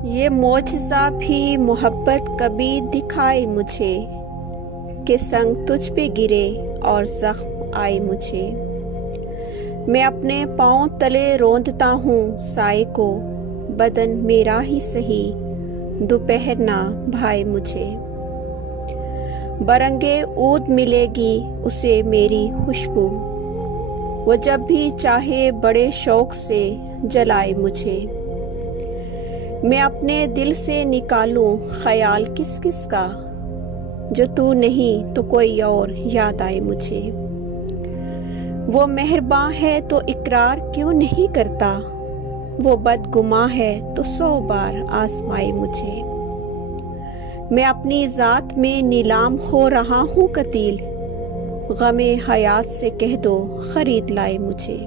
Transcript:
ये मौजज़ा भी मोहब्बत कभी दिखाए मुझे कि संग तुझ पे गिरे और ज़ख्म आए मुझे। मैं अपने पाँव तले रोंदता हूँ साए को, बदन मेरा ही सही दोपहर ना भाए मुझे। बरंगे ऊद मिलेगी उसे मेरी खुशबू, वो जब भी चाहे बड़े शौक़ से जलाए मुझे। मैं अपने दिल से निकालूं ख्याल किस किस का, जो तू नहीं तो कोई और याद आए मुझे। वो मेहरबान है तो इकरार क्यों नहीं करता, वो बदगुमां है तो 100 बार आजमाए मुझे। मैं अपनी ज़ात में नीलाम हो रहा हूँ कतील, गमे हयात से कह दो खरीद लाए मुझे।